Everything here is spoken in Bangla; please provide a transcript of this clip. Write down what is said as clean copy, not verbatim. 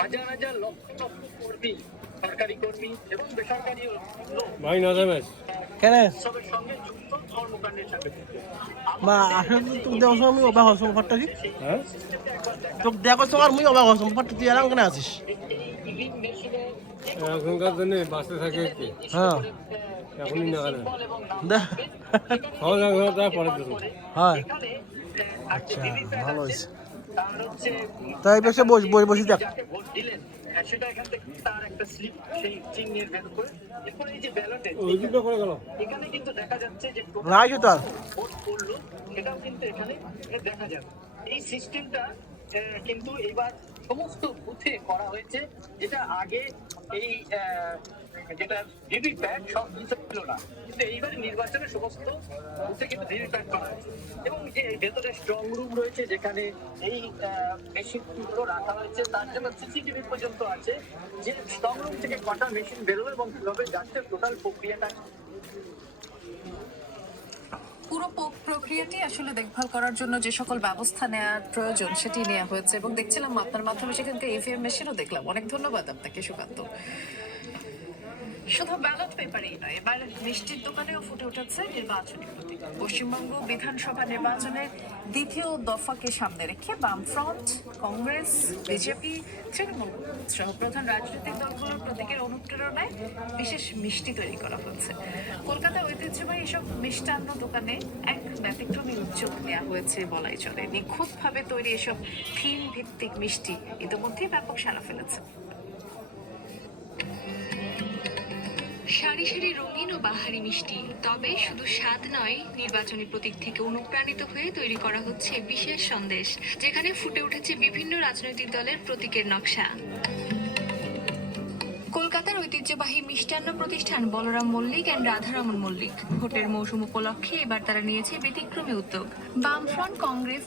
হাজার হাজার লক্ষ লক্ষ কর্মী, সরকারি কর্মী এবং বেসরকারি লোক ভাই না যাবেস কেন উৎসবের সঙ্গে যুক্ত, কর্মকাণ্ডের সাথে যুক্ত। বা আসলে তোকে দেওয়ার সময় আমি অবাক হচ্ছি ব্যাপারটা কি হ্যাঁ তোকে দেখার সময় আমি অবাক হচ্ছি ব্যাপারটা তুই এরকম কেন আছিস এখনকার দিনে বাসে থাকে কি হ্যাঁ এখনই না কেন দেখ খাওয়া দাওয়া তার পরে দেবো হ্যাঁ আচ্ছা ভালো হয়েছে তাই বেশি বসে দেখ ভোট দিলেন সেটা এখান থেকে তার একটা স্লিপ সেই চিহ্নের বের করে এরপরে এই যে ব্যালটে ওই দুটো করে গেল এখানে কিন্তু দেখা যাচ্ছে যে রাইট তার ভোট পড়লো সেটাও কিন্তু এখানে দেখা যাবে। এই সিস্টেমটা কিন্তু এবার সমস্ত বুথে করা হয়েছে, যেটা আগে এই যেটা ভিভিপ্যাট সব বুথে ছিল না, কিন্তু এইবারে নির্বাচনের সমস্ত বুথে কিন্তু ভিভিপ্যাট করা হয়েছে। এবং যে ভেতরে স্ট্রং রুম রয়েছে যেখানে এই মেশিনগুলো রাখা হয়েছে, তার জন্য সিসিটিভি পর্যন্ত আছে যে স্ট্রং রুম থেকে কটা মেশিন বেরোবে এবং কিভাবে যাচ্ছে টোটাল প্রক্রিয়াটা। পুরো প্রক্রিয়াটি আসলে দেখভাল করার জন্য যে সকল ব্যবস্থা নেওয়ার প্রয়োজন সেটি নেওয়া হয়েছে এবং দেখছিলাম আপনার মাধ্যমে সেখানকার ইভিএম মেশিনও দেখলাম। অনেক ধন্যবাদ আপনাকে সুকান্ত। শুধু ব্যালট পেপারই নয়, এবার মিষ্টির দোকানেও ফুটে উঠেছে নির্বাচনী প্রতীক। পশ্চিমবঙ্গ বিধানসভা নির্বাচনের দ্বিতীয় দফাকে সামনে রেখে বামফ্রন্ট, কংগ্রেস, বিজেপি, তৃণমূল সহ প্রধান রাজনৈতিক দলগুলোর প্রতীকের অনুপ্রেরণায় বিশেষ মিষ্টি তৈরি করা হচ্ছে। কলকাতার ঐতিহ্যবাহী এসব মিষ্টান্ন দোকানে এক ব্যতিক্রমী উদ্যোগ নেওয়া হয়েছে বলাই চলে। নিখুঁতভাবে তৈরি এসব থিম ভিত্তিক মিষ্টি ইতিমধ্যেই ব্যাপক সাড়া ফেলেছে। সারি সারি রঙিন ও বাহারি মিষ্টি, তবে শুধু স্বাদ নয়, নির্বাচনী প্রতীক থেকে অনুপ্রাণিত হয়ে তৈরি করা হচ্ছে বিশেষ সন্দেশ, যেখানে ফুটে উঠেছে বিভিন্ন রাজনৈতিক দলের প্রতীকের নকশা। কলকাতার ঐতিহ্যবাহী মিষ্টান্ন প্রতিষ্ঠান বলরাম মল্লিক অ্যান্ড রাধারমন মল্লিক ভোটের মৌসুম উপলক্ষে এবার তারা নিয়েছে ব্যতিক্রমী উদ্যোগ। বামফ্রন্ট, কংগ্রেস,